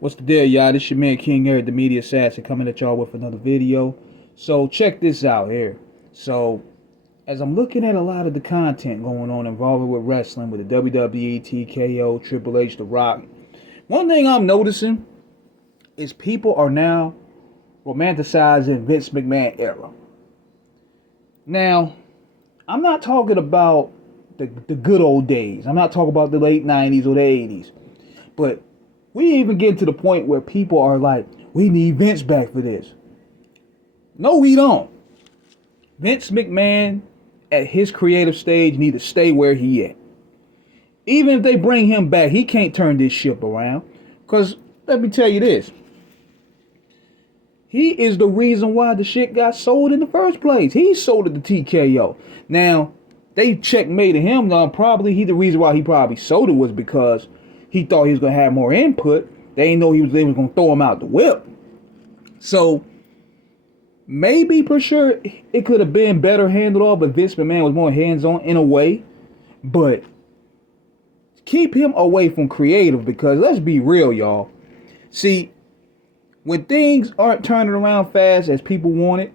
What's the deal, y'all? This your man King Eric, the media assassin, coming at y'all with another video. So check this out here. So as I'm looking at a lot of the content going on involving with wrestling, with the WWE, TKO, Triple H, The Rock, one thing I'm noticing is people are now romanticizing Vince McMahon era. Now, I'm not talking about the good old days. I'm not talking about the late 90s or the 80s. But we even get to the point where people are like, we need Vince back for this. No, we don't. Vince McMahon at his creative stage need to stay where he at. Even if they bring him back, he can't turn this ship around. Because let me tell you this. He is the reason why the shit got sold in the first place. He sold it to TKO. Now, they checkmated him. Now, probably the reason why he probably sold it was because he thought he was going to have more input. They didn't know they was going to throw him out the whip. So, maybe for sure, it could have been better handled off, but Vince McMahon was more hands-on in a way. But keep him away from creative, because let's be real, y'all. See, when things aren't turning around fast as people want it,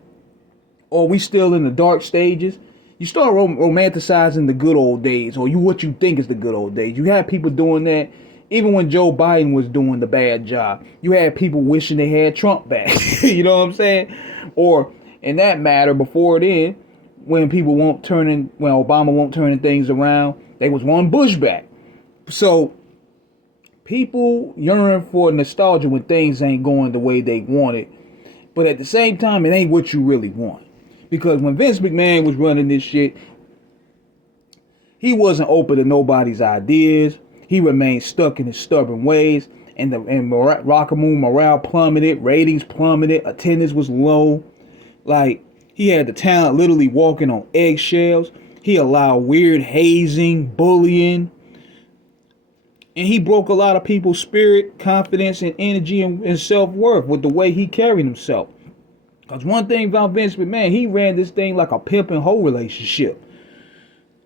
or we still in the dark stages, you start romanticizing the good old days, or what you think is the good old days. You have people doing that even when Joe Biden was doing the bad job. You had people wishing they had Trump back. You know what I'm saying? Or in that matter, before then, when when Obama won't turning things around, they was wanting Bush back. So people yearn for nostalgia when things ain't going the way they want it. But at the same time, it ain't what you really want. Because when Vince McMahon was running this shit, he wasn't open to nobody's ideas. He remained stuck in his stubborn ways. And Rocker Moon morale plummeted. Ratings plummeted. Attendance was low. Like, he had the talent literally walking on eggshells. He allowed weird hazing, bullying. And he broke a lot of people's spirit, confidence, and energy and self-worth with the way he carried himself. Because one thing about Vince McMahon, he ran this thing like a pimp and hoe relationship.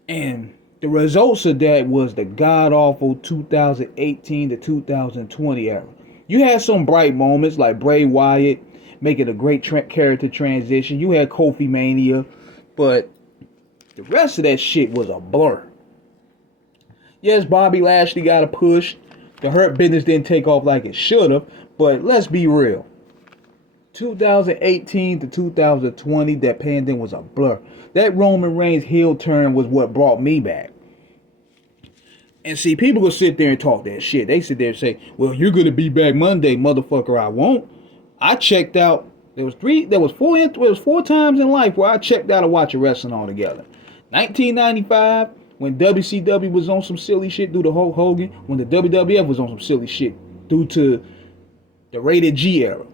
And the results of that was the god-awful 2018 to 2020 era. You had some bright moments like Bray Wyatt making a great character transition. You had Kofi Mania. But the rest of that shit was a blur. Yes, Bobby Lashley got a push. The Hurt Business didn't take off like it should have. But let's be real. 2018 to 2020, that pandemic was a blur. That Roman Reigns heel turn was what brought me back. And see, people will sit there and talk that shit. They sit there and say, well, you're going to be back Monday, motherfucker. I won't. I checked out. There was four times in life where I checked out of watching wrestling altogether. 1995, when WCW was on some silly shit due to Hulk Hogan. When the WWF was on some silly shit due to the Rated G era.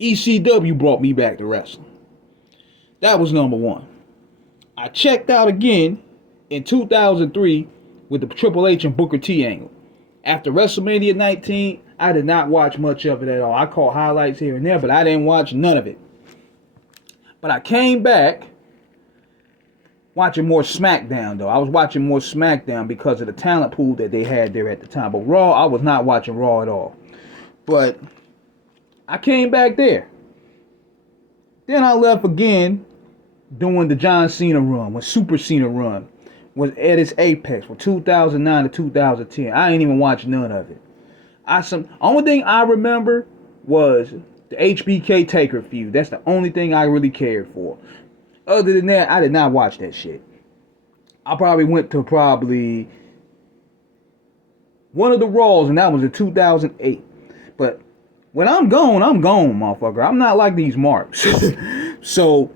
ECW brought me back to wrestling. That was number one. I checked out again in 2003 with the Triple H and Booker T angle. After WrestleMania 19, I did not watch much of it at all. I caught highlights here and there, but I didn't watch none of it. But I came back watching more SmackDown, though. I was watching more SmackDown because of the talent pool that they had there at the time. But Raw, I was not watching Raw at all. But I came back there. Then I left again doing the John Cena run, when Super Cena run was at its apex from 2009 to 2010. I ain't even watched none of it. Only thing I remember was the HBK Taker feud. That's the only thing I really cared for. Other than that, I did not watch that shit. I probably went to one of the Raws, and that was in 2008. But when I'm gone, motherfucker. I'm not like these marks. So,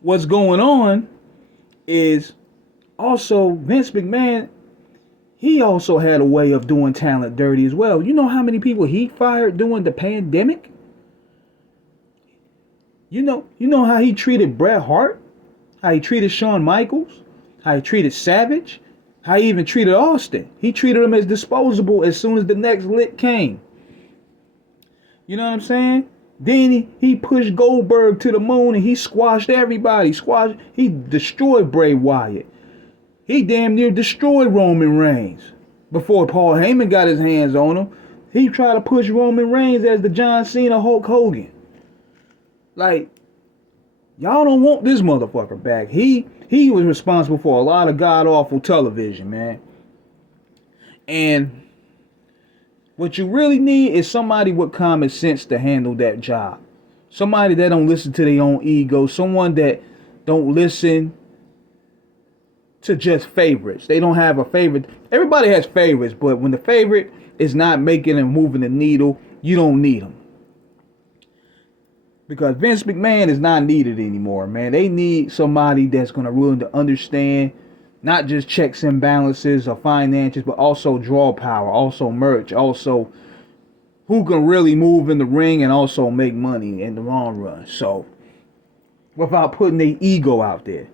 what's going on is also Vince McMahon, he also had a way of doing talent dirty as well. You know how many people he fired during the pandemic? You know how he treated Bret Hart? How he treated Shawn Michaels? How he treated Savage? How he even treated Austin? He treated them as disposable as soon as the next lick came. You know what I'm saying? Then he pushed Goldberg to the moon and he squashed everybody. He destroyed Bray Wyatt. He damn near destroyed Roman Reigns before Paul Heyman got his hands on him. He tried to push Roman Reigns as the John Cena Hulk Hogan. Like, y'all don't want this motherfucker back. He was responsible for a lot of god-awful television, man. And what you really need is somebody with common sense to handle that job. Somebody that don't listen to their own ego. Someone that don't listen to just favorites. They don't have a favorite. Everybody has favorites, but when the favorite is not making and moving the needle, you don't need them. Because Vince McMahon is not needed anymore, man. They need somebody that's going to really to understand not just checks and balances or finances, but also draw power, also merch, also who can really move in the ring and also make money in the long run. So, without putting their ego out there.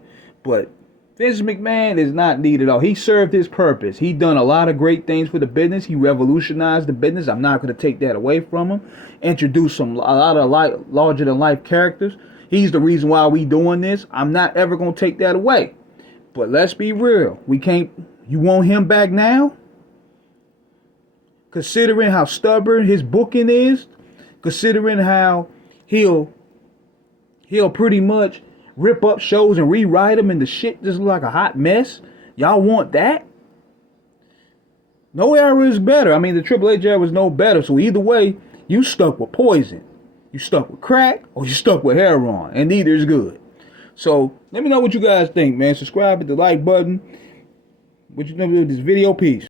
But Vince McMahon is not needed at all. He served his purpose. He done a lot of great things for the business. He revolutionized the business. I'm not going to take that away from him. Introduced a lot of larger than life characters. He's the reason why we doing this. I'm not ever going to take that away. But let's be real. We can't. You want him back now? Considering how stubborn his booking is, considering how he'll pretty much rip up shows and rewrite them and the shit just look like a hot mess. Y'all want that? No era is better. I mean, the Triple H era was no better. So either way, you stuck with poison. You stuck with crack or you stuck with heroin. And neither is good. So let me know what you guys think, man. Subscribe, hit the like button. What you know about this video? Peace.